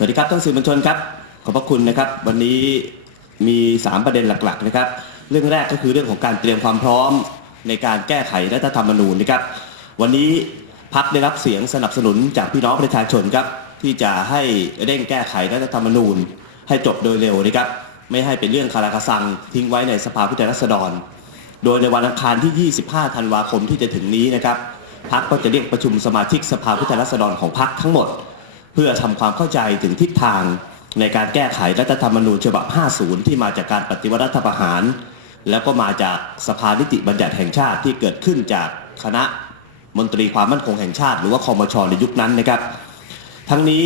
สวัสดีครับท่านสื่อมวลชนครับ ขอบพระคุณนะครับ วันนี้มี 3 ประเด็นหลัก ๆ นะครับ เรื่องแรกก็คือเรื่องของการเตรียมความพร้อมในการแก้ไขรัฐธรรมนูญนะครับ วันนี้พักได้รับเสียงสนับสนุนจากพี่น้องประชาชนครับ ที่จะให้เร่งแก้ไขรัฐธรรมนูญ ให้จบโดยเร็วนะครับ ไม่ให้เป็นเรื่องคาราคาซัง ทิ้งไว้ในสภาผู้แทนราษฎร โดยในวันอังคารที่ 25 ธันวาคมที่จะถึงนี้นะครับพักก็จะเรียกประชุมสมาชิกสภาผู้แทนราษฎรของพักทั้งหมด พื่อทำความเข้าใจถึงทิศทางในการแก้ไขรัฐธรรมนูญฉบับ 50 ที่มาจากการปฏิวัติรัฐประหาร แล้วก็มาจากสภานิติบัญญัติแห่งชาติที่เกิดขึ้นจากคณะมนตรีความมั่นคงแห่งชาติ หรือว่าคอมชในยุคนั้นนะครับ ทั้งนี้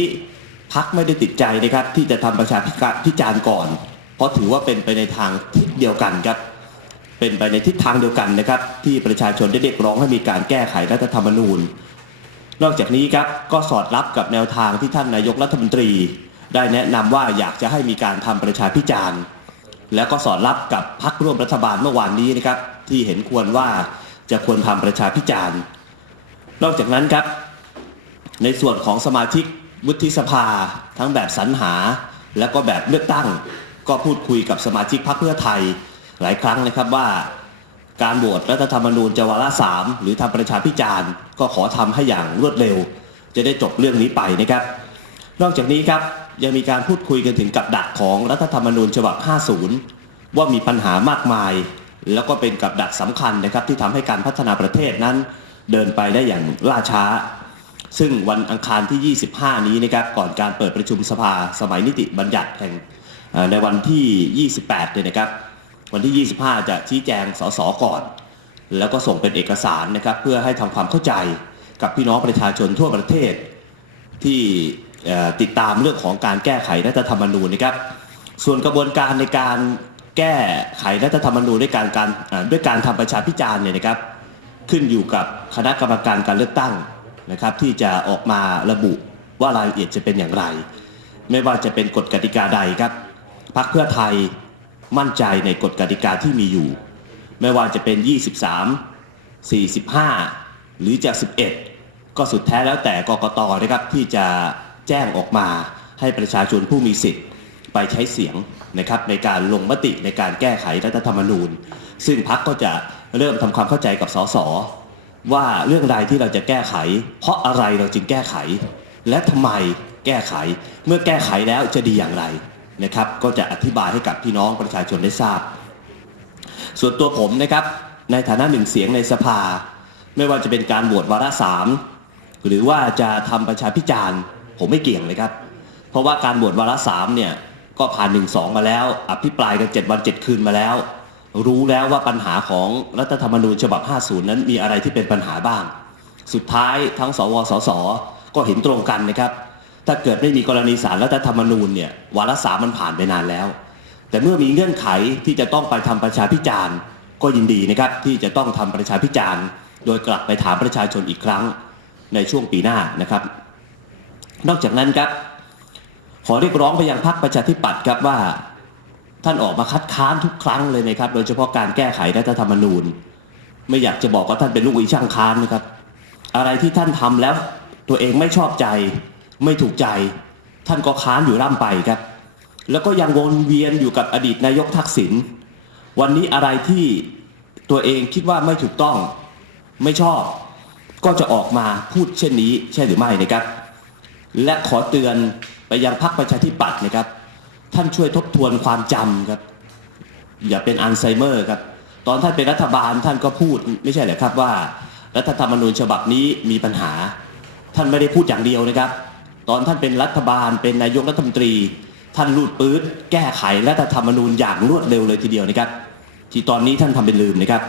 พักไม่ได้ติดใจนะครับที่จะทำประชาพิจารณ์ก่อน เพราะถือว่าเป็นไปในทางทิศเดียวกันครับ เป็นไปในทิศทางเดียวกันนะครับ ที่ประชาชนได้เรียกร้องให้มีการแก้ไขรัฐธรรมนูญ นอกจากนี้ครับก็สอดรับกับแนวทางที่ท่านนายกรัฐมนตรี ได้แนะนำว่าอยากจะให้มีการทำประชาพิจารณ์ แล้วก็สอดรับกับพักร่วมรัฐบาลเมื่อวานนี้นะครับที่เห็นควรว่าจะควรทำประชาพิจารณ์ นอกจากนั้นครับ ในส่วนของสมาชิกวุฒิสภา ทั้งแบบสรรหา และก็แบบเลือกตั้ง ก็พูดคุยกับสมาชิกพรรคเพื่อไทยหลายครั้งนะครับว่า การโหวตรัฐธรรมนูญจะวาระสามหรือทำประชาพิจารณ์ ก็ขอทำให้อย่างรวดเร็ว จะได้จบเรื่องนี้ไปนะครับ นอกจากนี้ครับยังมีการพูดคุยกันถึงกับดักของรัฐธรรมนูญฉบับ 50 ว่ามีปัญหามากมาย แล้วก็เป็นกับดักสำคัญนะครับ ที่ทำให้การพัฒนาประเทศนั้น เดินไปได้อย่างล่าช้า ซึ่งวันอังคารที่ 25 นี้นะครับก่อนการเปิดประชุมสภาสมัยนิติบัญญัติแห่งในวันที่ 28เนี่ยนะครับ วันที่ 25 จะชี้แจงสสก่อน แล้วก็ส่งเป็นเอกสารนะครับ เพื่อให้ทำความเข้าใจกับพี่น้องประชาชนทั่วประเทศ ที่ติดตามเรื่องของการแก้ไขรัฐธรรมนูญนะครับ ส่วนกระบวนการในการแก้ไขรัฐธรรมนูญด้วยการการด้วยการทำประชาพิจารณ์เนี่ยนะครับ ขึ้นอยู่กับคณะกรรมการการเลือกตั้งนะครับ ที่จะออกมาระบุว่ารายละเอียดจะเป็นอย่างไร ไม่ว่าจะเป็นกฎกติกาใดครับพรรคเพื่อไทย มั่นใจในกฎกติกาที่มีอยู่ ไม่ว่าจะเป็น 23 45 หรือจะ11 ก็สุดแท้แล้วแต่กกตนะครับที่จะแจ้งออกมาให้ประชาชนผู้มีสิทธิ์ไปใช้เสียงนะครับในการลงมติในการแก้ไขรัฐธรรมนูญ ซึ่งพักก็จะเริ่มทำความเข้าใจกับสสว่าเรื่องใดที่เราจะแก้ไข เพราะอะไรเราจึงแก้ไข และทำไมแก้ไขเมื่อแก้ไขแล้วจะดีอย่างไร นะครับ ก็จะอธิบายให้กับพี่น้องประชาชนได้ทราบ ส่วนตัวผมนะครับในฐานะหนึ่งเสียงในสภา ไม่ว่าจะเป็นการโหวตวาระสามหรือว่าจะทำประชาพิจารณ์ ผมไม่เกี่ยงเลยครับ เพราะว่าการโหวตวาระสามเนี่ยก็ผ่านหนึ่งสองมาแล้ว อภิปรายกัน7วัน7คืนมาแล้ว รู้แล้วว่าปัญหาของรัฐธรรมนูญฉบับ 50 นั้นมีอะไรที่เป็นปัญหาบ้าง สุดท้ายทั้งสวสสก็เห็นตรงกันนะครับ ถ้าเกิดไม่มีกรณีสารรัฐธรรมนูญเนี่ยวาระสามมันผ่านไปนานแล้ว แต่เมื่อมีเงื่อนไขที่จะต้องไปทำประชาพิจารณ์ ก็ยินดีนะครับที่จะต้องทำประชาพิจารณ์ โดยกลับไปถามประชาชนอีกครั้งในช่วงปีหน้านะครับ นอกจากนั้นครับ ขอเรียกร้องไปยังพรรคประชาธิปัตย์ครับว่า ท่านออกมาคัดค้านทุกครั้งเลยนะครับ โดยเฉพาะการแก้ไขรัฐธรรมนูญ ไม่อยากจะบอกว่าท่านเป็นลูกอีช่างค้านนะครับ อะไรที่ท่านทำแล้วตัวเองไม่ชอบใจ ไม่ถูกใจ ท่านก็ค้านอยู่ร่ำไปครับ แล้วก็ยังวนเวียนอยู่กับอดีตนายกทักษิณวันนี้อะไรที่ตัวเองคิดว่าไม่ถูกต้อง ไม่ชอบ ก็จะออกมาพูดเช่นนี้ใช่หรือไม่นะครับ และขอเตือนไปยังพรรคประชาธิปัตย์นะครับ ท่านช่วยทบทวนความจำครับ อย่าเป็นอัลไซเมอร์ครับ ตอนท่านเป็นรัฐบาลท่านก็พูดไม่ใช่เหรอครับว่า รัฐธรรมนูญฉบับนี้มีปัญหา ท่านไม่ได้พูดอย่างเดียวนะครับ ตอนท่านเป็นรัฐบาลเป็นนายกรัฐมนตรี ท่านรูดปื๊ดแก้ไขรัฐธรรมนูญอย่างรวดเร็วเลยทีเดียวนะครับ ที่ตอนนี้ท่านทำเป็นลืมนะครับ